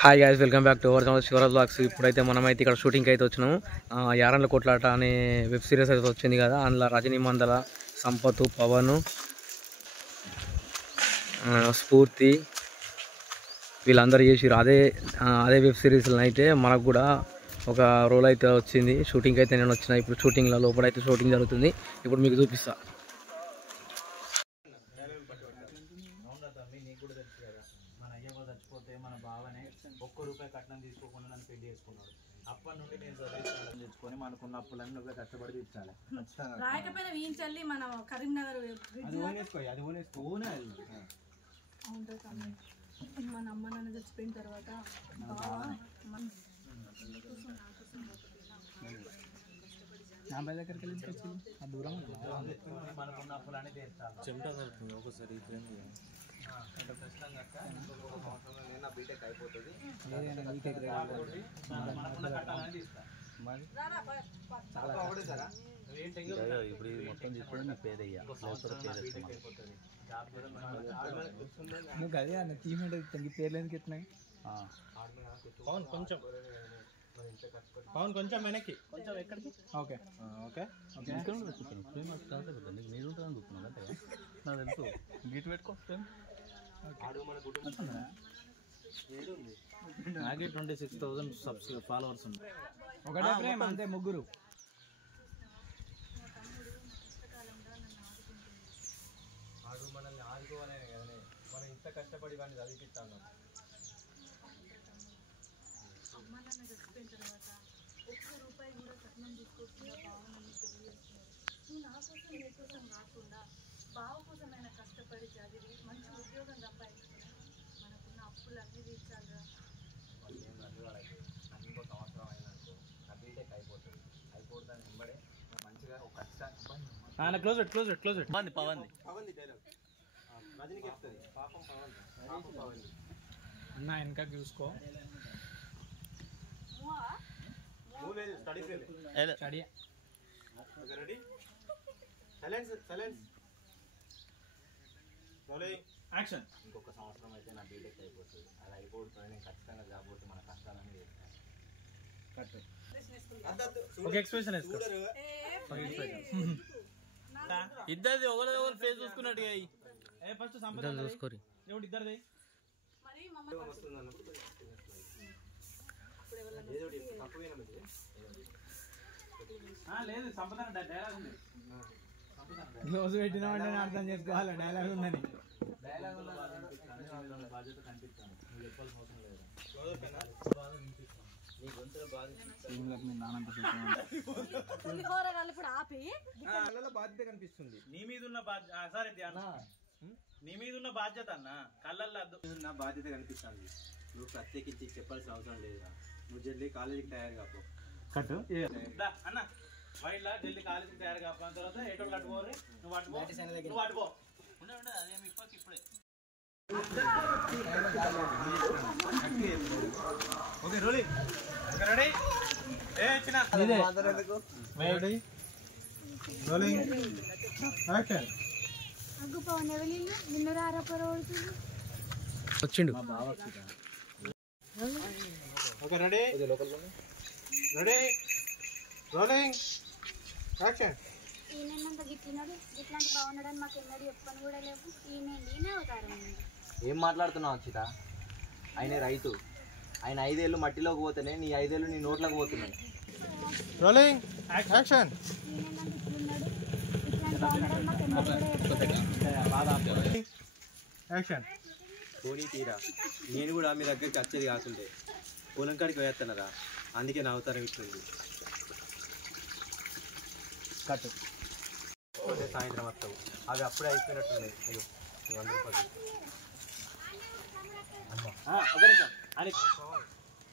Hi guys, welcome back to our channel Shivaraj blogs. ఇప్పుడైతే మనమైతే ఇక్కడ షూటింగ్కి అయితే వచ్చినాము. యారన్ల కొట్లాట అనే వెబ్ సిరీస్ అయితే వచ్చింది కదా, అందులో రజనీ మందల, సంపత్, పవన్, స్ఫూర్తి వీళ్ళందరూ చేసిరు. అదే వెబ్ సిరీస్లో అయితే మనకు కూడా ఒక రోల్ అయితే వచ్చింది. షూటింగ్కి అయితే నేను వచ్చిన. ఇప్పుడు షూటింగ్లో లోపలైతే షూటింగ్ జరుగుతుంది. ఇప్పుడు మీకు చూపిస్తా. చచ్చిపోతే మన బావనే ₹1 కట్నం తీసుకోకుండా నన్ను పెళ్లి చేసుకున్నాడు. అప్పటి నుండి నేను తెచ్చుకొని మనకున్న అప్పులన్నీ నువ్వే కష్టపడి తీర్చాలి. రాయకపోయినా వీంచల్లి మన కరీంనగర్ మన అమ్మ నాన్న చచ్చిపోయిన తర్వాత దగ్గరికి వెళ్ళి దూరం మనకున్న అప్పులన్నీ తీర్చాలి. చెమట ఒకసారి బీటెక్ అయిపోతుంది. ఇప్పుడు ఇది మొత్తం తీసుకొని నీ పేరయ్యా నువ్వు అదే అన్న తీమంటే తగ్గి పేర్లు ఎందుకు ఎత్తున్నాయి. పవన్ కొంచెం వెనక్కి కొంచెం ఎక్కడికి. ఓకే ఓకే ఓకే నీరు ఉంటుంది అనుకుంటున్నాను అంటే నాకు తెలుసు. గీట్ పెట్టుకో నాకే 26,000 ఫాలోవర్స్ ఉంది. ఒకటే ప్రేమ అంతే, ముగ్గురు. మనల్ని ఆదుకోవాలనే కదనే మనం ఇంత కష్టపడి వాడిని చదివిస్తాను. అమ్మ నాన్న చచ్చిపోయిన తర్వాత ₹1 కూడా కట్నం తీసుకోకుండా బావ నన్ను పెళ్లి చేస్తున్నారు. నువ్వు నా కోసం నీ కోసం కాకుండా బావ కోసమైనా కష్టపడి చదివి మంచి ఉద్యోగం సంపాదించుకుని మనకున్న అప్పులన్నీ తీర్చాలిరా. ఇంకో సంవత్సరం అయినాక నా బీటెక్ అయిపోతుంది. అయిపోతుందని వెంబడే మంచిగా ఒక రజనీకి చెప్తుంది పాపం పవన్ అన్న వెనక చూసుకో. Study ready. Silence action. ఇంకొక సంవత్సరం అయితే నా బీటెక్ అయిపోతుంది. అది అయిపోతుంది నేను ఖచ్చితంగా జాబ్ పోతే మన కష్టాలన్నీ చేస్తాను. ఇద్దరిది ఒకరు ఫేస్ చూసుకున్నట్టు ఫస్ట్ చూసుకోరు. ఇద్దరిది లేదు సంపద డైలాగ్ ఉంది. క్లోజ్ పెట్టినామంటే అర్థం చేసుకోవాలి డైలాగ్ ఉందని. డైలాగ్ బాధ్యత కనిపిస్తాను. నువ్వు చెప్పాల్సిన అవసరం లేదు. నీ గొంతులో బాధ్యత కనిపిస్తుంది. నీ మీద ఉన్న బాధ్యత అన్న కళ్ళల్లో నా బాధ్యత కనిపిస్తుంది. నువ్వు ప్రత్యేకించి చెప్పాల్సిన అవసరం లేదురా. నువ్వు జల్దీ కాలేజీకి తయారు కాపో. కట్టు అన్న వైట్లా జల్దీ కాలేజీకి తయారు కాకపోయిన తర్వాత ఎటో కట్టుకోవాలి. నువ్వు అటుపో అదేమి ఇప్పటికి ఇప్పుడే. Okay rolling. Ready. Rolling action. వచ్చిండు. Okay ready. Ready rolling action. ఏం మాట్లాడుతున్నావు అక్షిత? ఆయన రైతు. ఆయన 5 ఏళ్ళు మట్టిలోకి పోతేనే నీ 5 ఏళ్ళు నీ నోట్లోకి పోతున్నాయి. Rolling action. యాక్షన్. పోనీ తీరా నేను కూడా మీ దగ్గరికి వచ్చేది కాకుంటే పొలం కాడికి వేస్తున్నారా, అందుకే నా అవతారం ఇస్తుంది. కట్టు. సాయంత్రం వస్తావు. అవి అప్పుడే అయిపోయినట్టున్నాయి.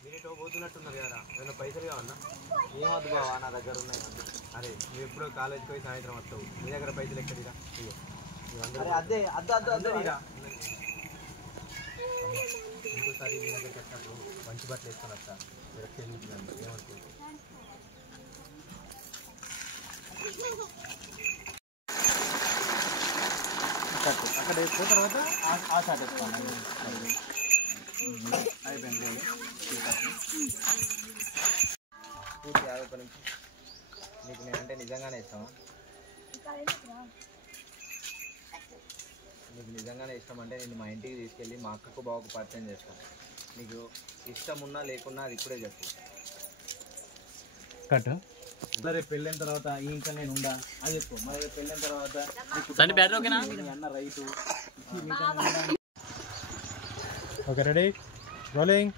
మీరేటో పోతున్నట్టున్నారు కదా, ఏమైనా పైసలు కావన్నా? ఏమద్దు బావా, నా దగ్గర ఉన్నాయి. అరే నువ్వు ఎప్పుడో కాలేజీకి పోయి సాయంత్రం వస్తావు. నీ దగ్గర పైసలు ఎక్కడిరా? ఇంకోసారి మీ దగ్గరికి వచ్చినప్పుడు మంచి బట్టలు వేసుకొని వస్తా. మీరు క్షమించినండి ఏమనుకుంటారు? అక్కడ వేసుకున్న తర్వాత ఆ షాట్ వేసుకోండి. అయిపోయింది పూర్తి యాభై ఒక నిమిషం. నీకు నేనంటే నిజంగానే ఇష్టమా? నీకు నిజంగానే ఇష్టం అంటే నేను మా ఇంటికి తీసుకెళ్ళి మా అక్కకు బావకు పరిచయం చేస్తాను. నీకు ఇష్టం ఉన్నా లేకున్నా అది ఇప్పుడే చెప్పు. కట్ రేపు పెళ్ళైన తర్వాత ఈ ఇంకా నేను ఉండా అది చెప్పు. మరి రేపు పెళ్ళైన తర్వాత మీ అన్న రైతు. Okay ready rolling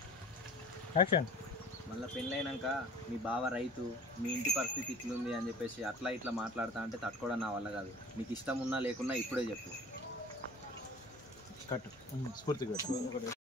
action. మళ్ళీ పెళ్ళైనాక మీ బావ రైతు, మీ ఇంటి పరిస్థితి ఇట్లుంది అని చెప్పేసి అట్లా ఇట్లా మాట్లాడుతా అంటే తట్టుకోవడం నా వల్ల కాదు. నీకు ఇష్టం ఉన్నా లేకున్నా ఇప్పుడే చెప్పు. కట్ స్ఫూర్తిగా పెట్టు.